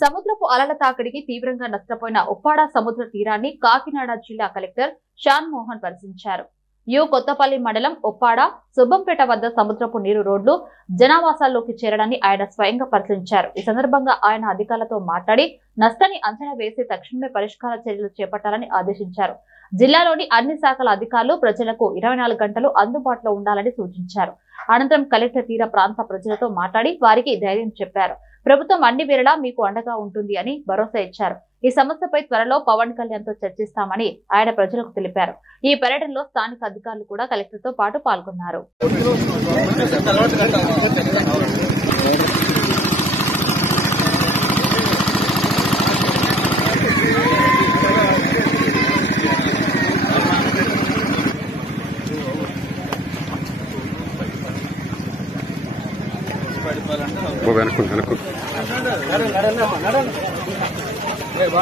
సముద్రపు అలల తాకిడికి తీవ్రంగా నష్టపోయిన ఉప్పాడ సముద్ర తీరాన్ని కాకినాడ జిల్లా కలెక్టర్ షాన్ మోహన్ పరిశీలించారు. కొత్తపల్లి మండలం ఉప్పాడ సుబ్బంపేట వద్ద సముద్రపు నీరు రోడ్లు జనావాసాల్లోకి చేరడాన్ని ఆయన స్వయంగా పరిశీలించారు. ఈ సందర్భంగా ఆయన అధికారులతో మాట్లాడి నష్టాన్ని అంచనా వేసి తక్షణమే పరిష్కార చర్యలు చేపట్టాలని ఆదేశించారు. జిల్లాలోని అన్ని శాఖల అధికారులు ప్రజలకు 24 గంటలు అందుబాటులో ఉండాలని సూచించారు. అనంతరం కలెక్టర్ తీర ప్రాంత ప్రజలతో మాట్లాడి వారికి ధైర్యం చెప్పారు. ప్రభుత్వం అన్ని వేళలా మీకు అండగా ఉంటుంది అని భరోసా ఇచ్చారు. ఈ సమస్యపై త్వరలో పవన్ కళ్యాణ్ తో చర్చిస్తామని ఆయన ప్రజలకు తెలిపారు. ఈ పర్యటనలో స్థానిక అధికారులు కూడా కలెక్టర్ తో పాటు పాల్గొన్నారు. లైవ్